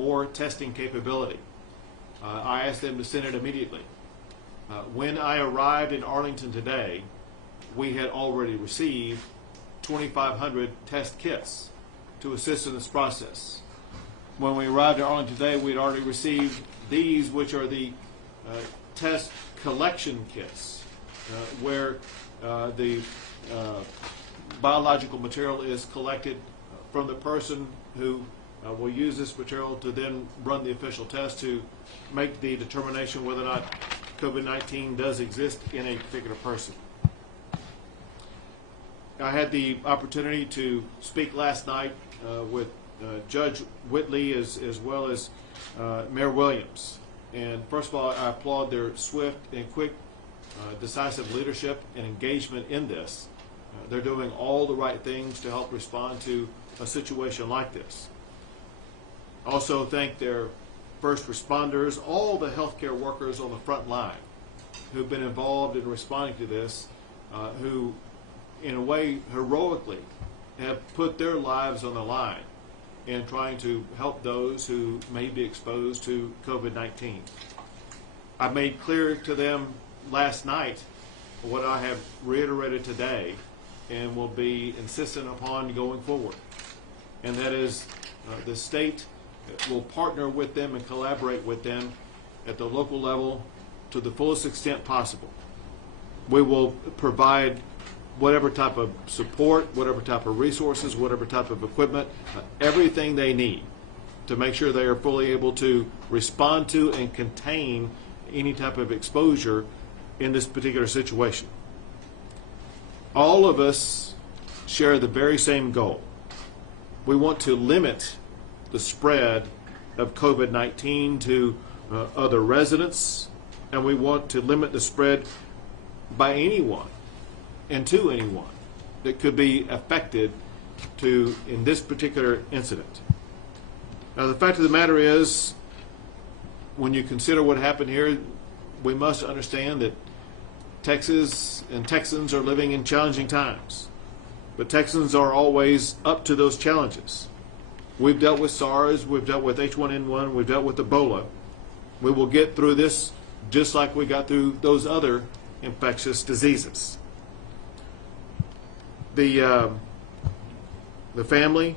more testing capability. I asked them to send it immediately. When I arrived in Arlington today, we had already received 2,500 test kits to assist in this process. When we arrived in Arlington today, we had already received these, which are the test collection kits, where the biological material is collected from the person who will use this material to then run the official test to make the determination whether or not COVID-19 does exist in a particular person. I had the opportunity to speak last night with Judge Whitley as well as Mayor Williams. And first of all, I applaud their swift and quick, decisive leadership and engagement in this. They're doing all the right things to help respond to a situation like this. Also thank their first responders, all the healthcare workers on the front line who've been involved in responding to this, who in a way heroically have put their lives on the line in trying to help those who may be exposed to COVID-19. I made clear to them last night what I have reiterated today and will be insistent upon going forward. And that is the state will partner with them and collaborate with them at the local level to the fullest extent possible. We will provide whatever type of support, whatever type of resources, whatever type of equipment, everything they need to make sure they are fully able to respond to and contain any type of exposure in this particular situation. All of us share the very same goal. We want to limit the spread of COVID-19 to other residents, and we want to limit the spread by anyone and to anyone that could be affected in this particular incident. Now, the fact of the matter is, when you consider what happened here, we must understand that Texas and Texans are living in challenging times. But Texans are always up to those challenges. We've dealt with SARS, we've dealt with H1N1, we've dealt with Ebola. We will get through this just like we got through those other infectious diseases. The family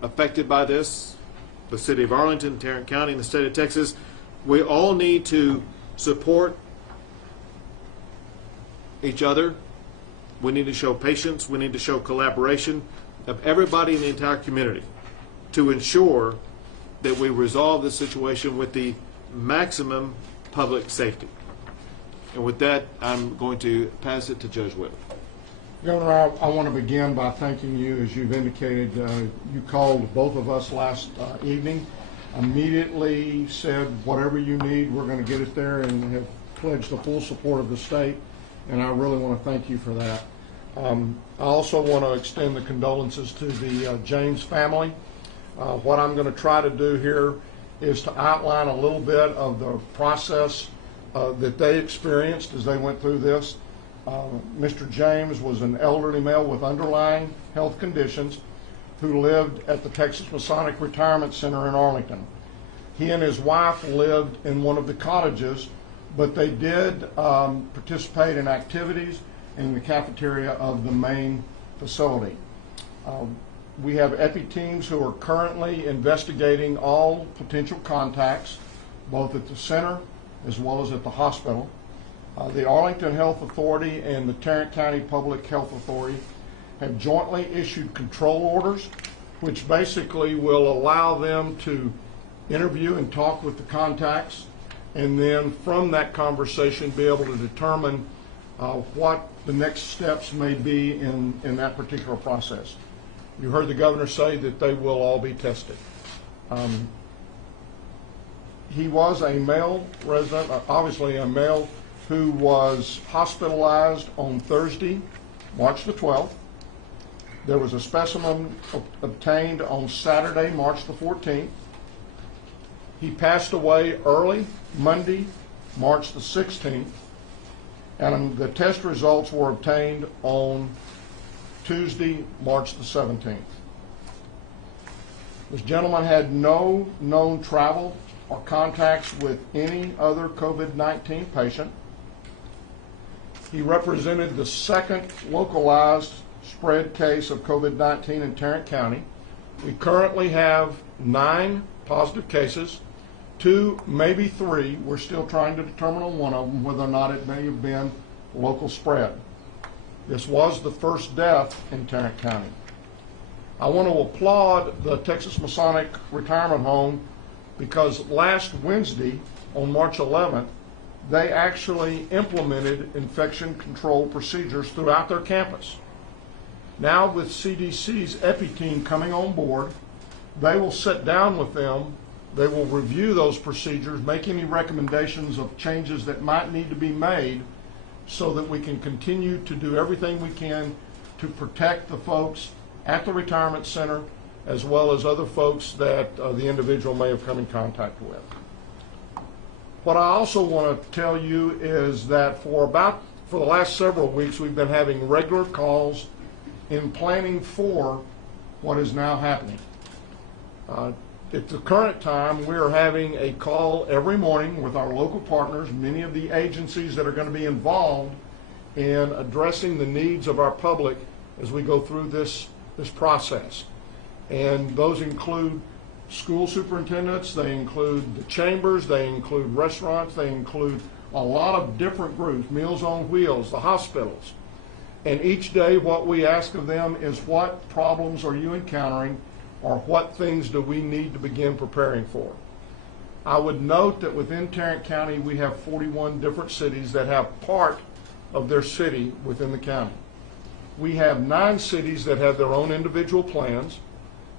affected by this, the city of Arlington, Tarrant County, and the state of Texas, we all need to support each other. We need to show patience. We need to show collaboration of everybody in the entire community to ensure that we resolve this situation with the maximum public safety. And with that, I'm going to pass it to Judge Whitley. Governor, I want to begin by thanking you. As you've indicated, you called both of us last evening, immediately said whatever you need, we're going to get it there, and have pledged the full support of the state, and I really want to thank you for that. I also want to extend the condolences to the James family. What I'm going to try to do here is to outline a little bit of the process that they experienced as they went through this. Mr. James was an elderly male with underlying health conditions who lived at the Texas Masonic Retirement Center in Arlington. He and his wife lived in one of the cottages, but they did participate in activities in the cafeteria of the main facility. We have EPI teams who are currently investigating all potential contacts, both at the center as well as at the hospital. The Arlington Health Authority and the Tarrant County Public Health Authority have jointly issued control orders, which basically will allow them to interview and talk with the contacts, and then from that conversation be able to determine what the next steps may be in that particular process. You heard the governor say that they will all be tested. He was a male resident, obviously a male, who was hospitalized on Thursday, March the 12th. There was a specimen obtained on Saturday, March the 14th. He passed away early Monday, March the 16th, and the test results were obtained on Tuesday, March the 17th. This gentleman had no known travel or contacts with any other COVID-19 patient. He represented the second localized spread case of COVID-19 in Tarrant County. We currently have 9 positive cases, 2, maybe 3. We're still trying to determine on one of them whether or not it may have been local spread. This was the first death in Tarrant County. I want to applaud the Texas Masonic Retirement Home because last Wednesday, on March 11th, they actually implemented infection control procedures throughout their campus. Now with CDC's EPI team coming on board, they will sit down with them, they will review those procedures, make any recommendations of changes that might need to be made so that we can continue to do everything we can to protect the folks at the retirement center as well as other folks that the individual may have come in contact with. What I also want to tell you is that for the last several weeks we've been having regular calls in planning for what is now happening. At the current time, we are having a call every morning with our local partners, many of the agencies that are going to be involved in addressing the needs of our public as we go through this process. And those include school superintendents, they include the chambers, they include restaurants, they include a lot of different groups, Meals on Wheels, the hospitals. And each day what we ask of them is what problems are you encountering or what things do we need to begin preparing for. I would note that within Tarrant County we have 41 different cities that have part of their city within the county. We have 9 cities that have their own individual plans.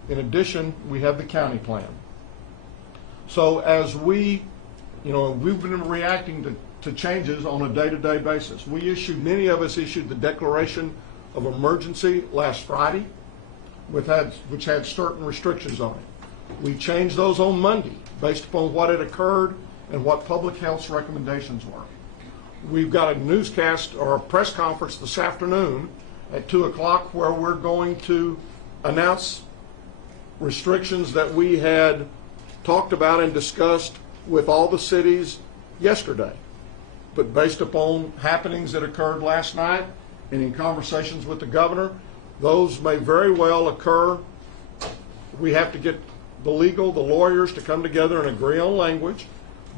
In addition, we have the county plan. So as we've been reacting to changes on a day-to-day basis. Many of us issued the declaration of emergency last Friday, which had certain restrictions on it. We changed those on Monday based upon what had occurred and what public health's recommendations were. We've got a newscast or a press conference this afternoon at 2 o'clock where we're going to announce restrictions that we had talked about and discussed with all the cities yesterday. But based upon happenings that occurred last night and in conversations with the governor, those may very well occur. We have to get the lawyers to come together and agree on language,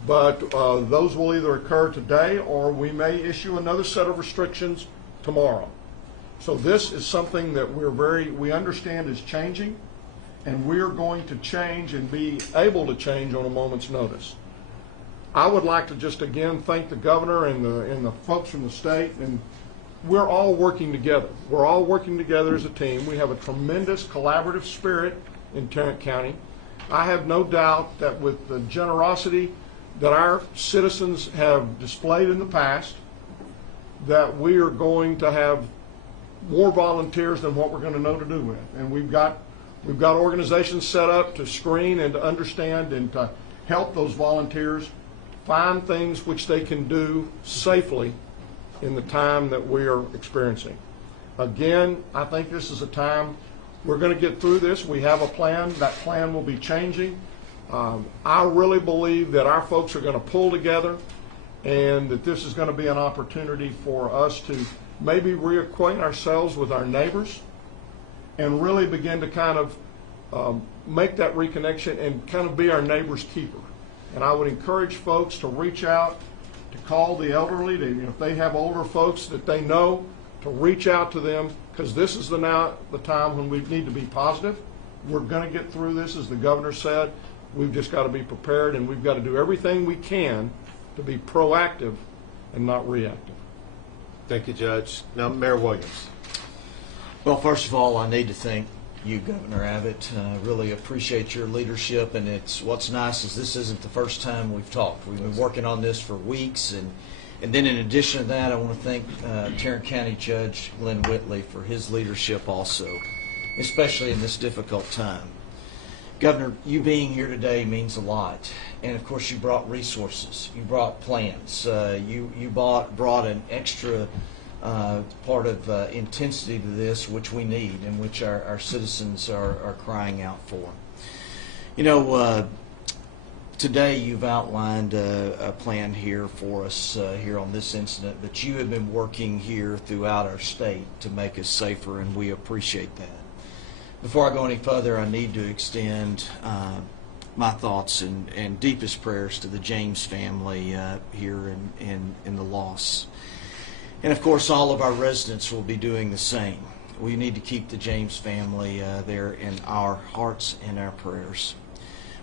but those will either occur today or we may issue another set of restrictions tomorrow. So this is something that we understand is changing, and we're going to change and be able to change on a moment's notice. I would like to just again thank the governor and the folks from the state, and we're all working together. We're all working together as a team. We have a tremendous collaborative spirit in Tarrant County. I have no doubt that with the generosity that our citizens have displayed in the past, that we are going to have more volunteers than what we're going to know to do with. And we've got organizations set up to screen and to understand and to help those volunteers find things which they can do safely in the time that we are experiencing. Again, I think this is a time we're going to get through this. We have a plan. That plan will be changing. I really believe that our folks are going to pull together and that this is going to be an opportunity for us to maybe reacquaint ourselves with our neighbors and really begin to kind of make that reconnection and kind of be our neighbor's keeper. And I would encourage folks to reach out, to call the elderly, if they have older folks that they know, to reach out to them, because this is now the time when we need to be positive. We're going to get through this, as the governor said. We've just got to be prepared, and we've got to do everything we can to be proactive and not reactive. Thank you, Judge. Now, Mayor Williams. Well, first of all, I need to thank you, Governor Abbott. Really appreciate your leadership, and what's nice is this isn't the first time we've talked. We've been working on this for weeks, and then in addition to that, I want to thank Tarrant County Judge Glenn Whitley for his leadership also, especially in this difficult time. Governor, you being here today means a lot, and of course you brought resources, you brought plans, you brought an extra part of intensity to this, which we need and which our citizens are crying out for. You know, today you've outlined a plan here for us here on this incident, but you have been working here throughout our state to make us safer, and we appreciate that. Before I go any further, I need to extend my thoughts and deepest prayers to the James family here in the loss. And of course, all of our residents will be doing the same. We need to keep the James family there in our hearts and our prayers.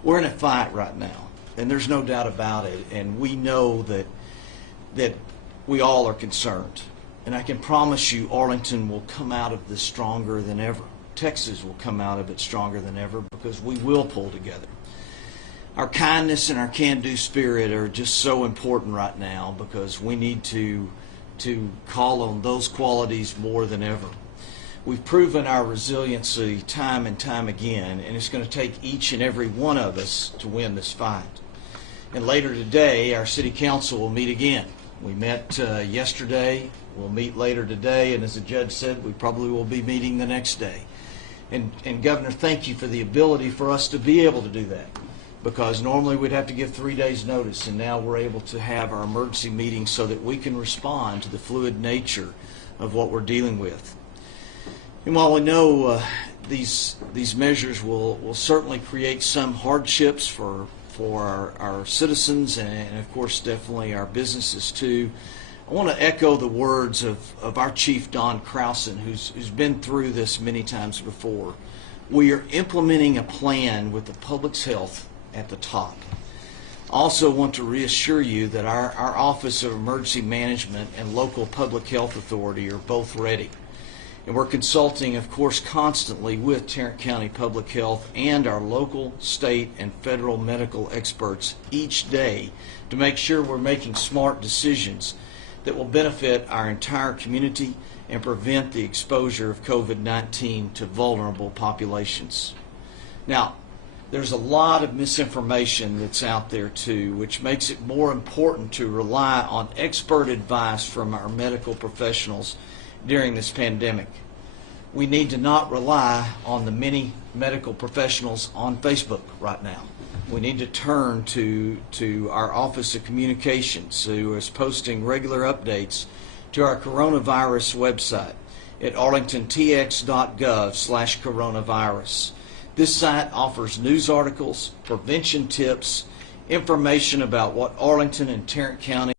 We're in a fight right now, and there's no doubt about it, and we know that we all are concerned. And I can promise you Arlington will come out of this stronger than ever. Texas will come out of it stronger than ever because we will pull together. Our kindness and our can-do spirit are just so important right now because we need to call on those qualities more than ever. We've proven our resiliency time and time again, and it's going to take each and every one of us to win this fight. And later today, our city council will meet again. We met yesterday, we'll meet later today, and as the judge said, we probably will be meeting the next day. And Governor, thank you for the ability for us to be able to do that, because normally we'd have to give 3 days notice, and now we're able to have our emergency meeting so that we can respond to the fluid nature of what we're dealing with. And while we know these measures will certainly create some hardships for our citizens and of course definitely our businesses too, I want to echo the words of our Chief Don Crowson, who's been through this many times before. We are implementing a plan with the public's health at the top. I also want to reassure you that our Office of Emergency Management and local public health authority are both ready. And we're consulting, of course, constantly with Tarrant County Public Health and our local, state, and federal medical experts each day to make sure we're making smart decisions that will benefit our entire community and prevent the exposure of COVID-19 to vulnerable populations. Now, there's a lot of misinformation that's out there too, which makes it more important to rely on expert advice from our medical professionals during this pandemic. We need to not rely on the many medical professionals on Facebook right now. We need to turn to our Office of Communications, who is posting regular updates to our coronavirus website at arlingtontx.gov/coronavirus. This site offers news articles, prevention tips, information about what Arlington and Tarrant County